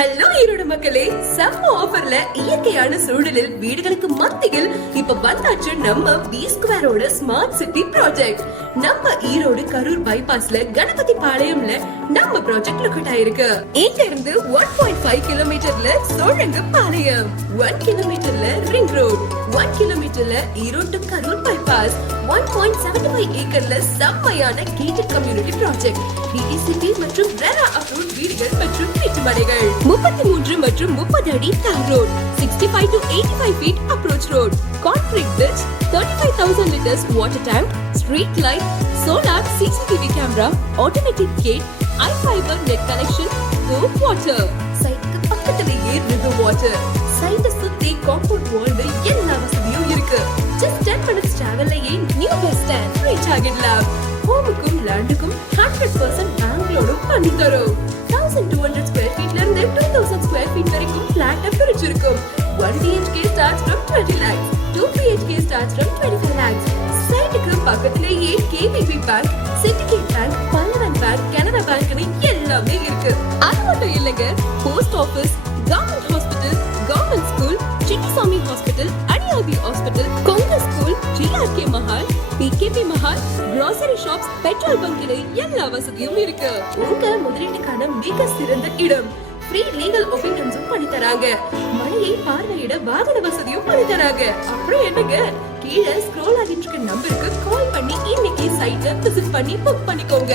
Hello Erode மக்களே, செம்ம ஆஃபர்ல இயற்கையான சூழலில் வீடுகளுக்கு மத்தியில் இப்ப வந்தாச்சு நம்ம பி ஸ்கொயரோட ஸ்மார்ட் சிட்டி ப்ராஜெக்ட். நம்ம ஈரோடு கரூர் பைபாஸ்ல கணபதி பாளையம்ல நம்ம ப்ராஜெக்ட் லொகேட் ஆயிருக்கு. இங்க இருந்து 1.5 கிலோமீட்டர்ல சோழங்க பாளையம், 1 கிலோமீட்டர்ல ரிங் ரோட், 1 கிலோமீட்டர்ல ஈரோடு கரூர் பைபாஸ், 1.75 ஏக்கர்ல செம்மையான கேட்டட் கம்யூனிட்டி ப்ராஜெக்ட், டிடிசிபி மற்றும் ரெரா அப்ரூவ்ட் வீடுகள் மற்றும் வீட்டுமனைகள், 33 மற்றும் 30 அடி தார் road, 65 to 85 feet approach road, concrete bridge, 35,000 liters water tank, street light, solar CCTV camera, automatic gate, iFiber net connection, go water. சைட்டுக்கு பக்கத்துலயே river water. சைட்டை சுத்தி காம்பவுண்ட் வால்ல எல்லா வசதியும் இருக்கு. Just 10 minutes travelலயே நியூ பஸ் ஸ்டாண்ட் ரீச் ஆகிடலாம். ஹோமுக்கும் லேண்டுக்கும் 100% பேங்க் லோனும் பண்ணி தரோம். 1200 ஸ்கொயர் ஃபீட்ல இருந்து 2000 ஸ்கொயர் ஃபீட் வரைக்கும் பிளாட்டா பிரிச்சிருக்கும். 1 BHK starts from 20 lakhs, 2 BHK starts from 25 lakhs. சைட்டுக்கு பக்கத்துலயே KBB bank, Syndicate bank, Pallavan bank, Canara பேங்க்னு எல்லாமே இருக்கு. அது மட்டும் இல்லங்க, post office, government hospital, government school, Chinnasamy hospital, அடியாபி ஹாஸ்பிடல், கொங்க school, GRK Mahal, PKP Mahal, grocery shops, petrol பங்க்ல எல்லா வசதியும் இருக்கு. உங்க முதலீட்டுக்கான மிக சிறந்த இடம். ஃப்ரீ லீகல் ஒபினியன்ஸும் பண்ணி தராங்க. மழையை பார்வையிட வாகன வசதியும் பண்ணி தராங்க. அப்புறம் என்னங்க, கீழே ஸ்க்ரோல் ஆகிட்டு இருக்க நம்பருக்கு கால் பண்ணி இன்னைக்கு சைட்டை விசிட் பண்ணி புக் பண்ணிக்கோங்க.